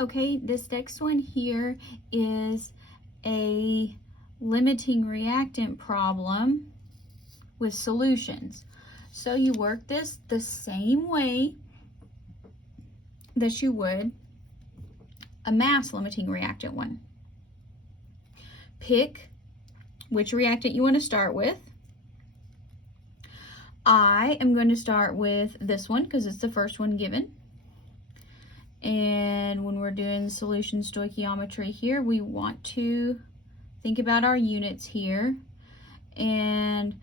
Okay, this next one here is a limiting reactant problem with solutions. So you work this the same way that you would a mass limiting reactant one. Pick which reactant you want to start with. I am going to start with this one because it's the first one given. And when we're doing solution stoichiometry here, we want to think about our units here. And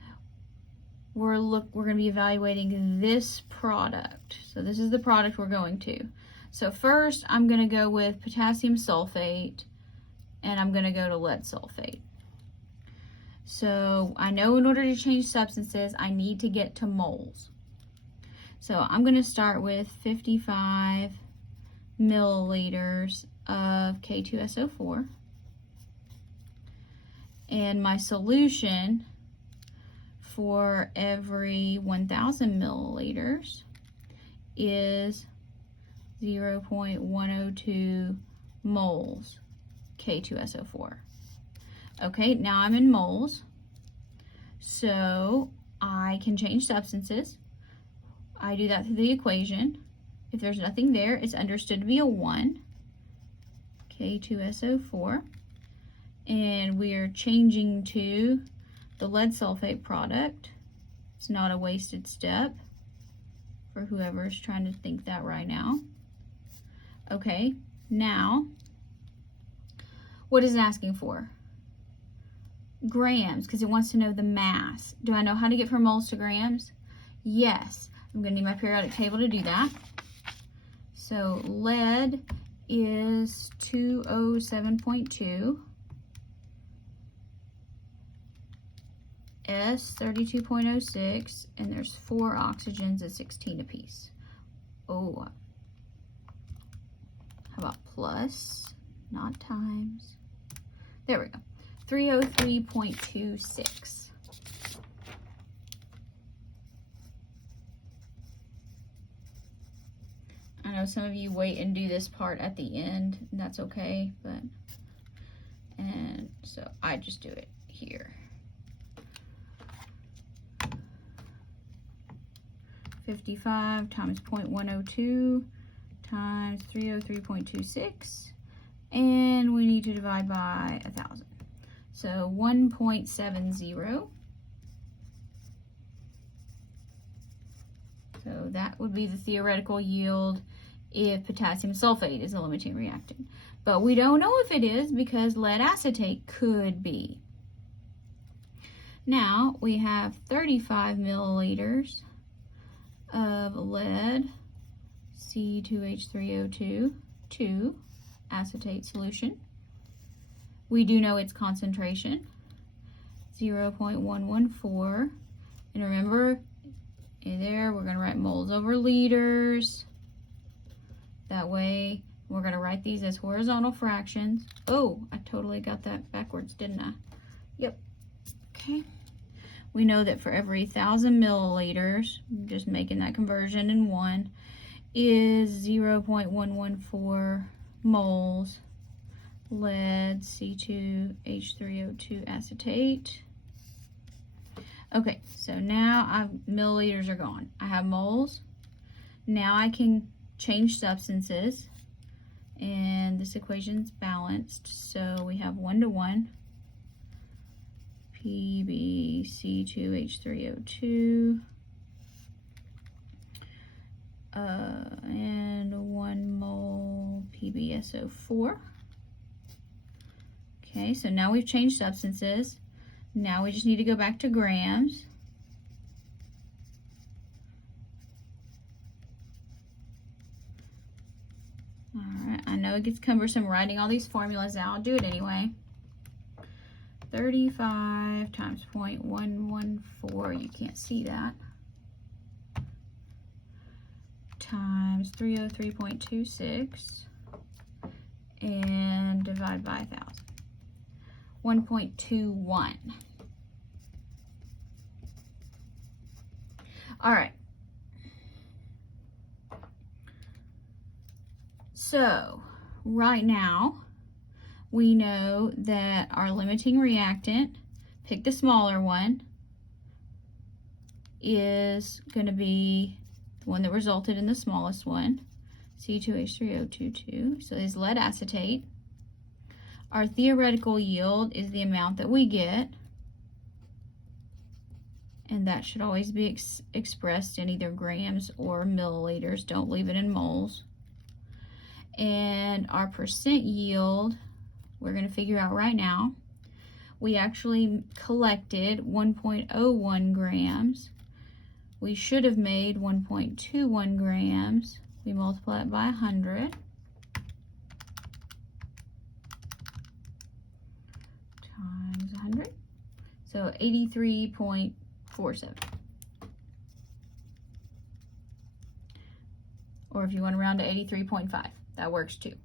we're going to be evaluating this product. So this is the product we're going to. So first, I'm going to go with potassium sulfate, and I'm going to go to lead sulfate. So I know in order to change substances, I need to get to moles. So I'm going to start with 55 milliliters of K2SO4. And my solution for every 1,000 milliliters is 0.102 moles K2SO4. Okay, now I'm in moles, so I can change substances. I do that through the equation. If there's nothing there, it's understood to be a 1, K2SO4, and we are changing to the lead sulfate product. It's not a wasted step for whoever's trying to think that right now. Okay, now, what is it asking for? Grams, because it wants to know the mass. Do I know how to get from moles to grams? Yes. I'm going to need my periodic table to do that. So lead is 207.2. S 32.06, and there's 4 oxygens at 16 apiece. Oh, how about plus, not times? There we go. 303.26. I know some of you wait and do this part at the end, and that's okay, and so I just do it here. 55 times 0.102 times 303.26, and we need to divide by 1,000. So 1.70. So that would be the theoretical yield if potassium sulfate is a limiting reactant. But we don't know if it is because lead acetate could be. Now we have 35 milliliters of lead C2H3O2 acetate solution. We do know its concentration, 0.114. And remember, in there we're going to write moles over liters. That way we're going to write these as horizontal fractions. Oh, I totally got that backwards, didn't I? Yep. Okay. We know that for every 1,000 milliliters, I'm just making that conversion in 1, is 0.114 moles lead C2H3O2 acetate. Okay, so now milliliters are gone. I have moles. Now I can change substances, and this equation's balanced. So we have 1-to-1 PbC2H3O2 and 1 mole PbSO4. Okay, so now we've changed substances. Now we just need to go back to grams. All right, I know it gets cumbersome writing all these formulas out. I'll do it anyway. 35 times 0.114, you can't see that, times 303.26, and divide by 1,000. 1.21. All right. So right now, we know that our limiting reactant, pick the smaller one, is going to be the one that resulted in the smallest one, C2H3O22. So it's lead acetate. Our theoretical yield is the amount that we get, and that should always be expressed in either grams or milliliters. Don't leave it in moles. And our percent yield, we're going to figure out right now. We actually collected 1.01 grams. We should have made 1.21 grams. We multiply it by 100. Times 100. So 83.47. Or if you want to round to 83.5, that works too.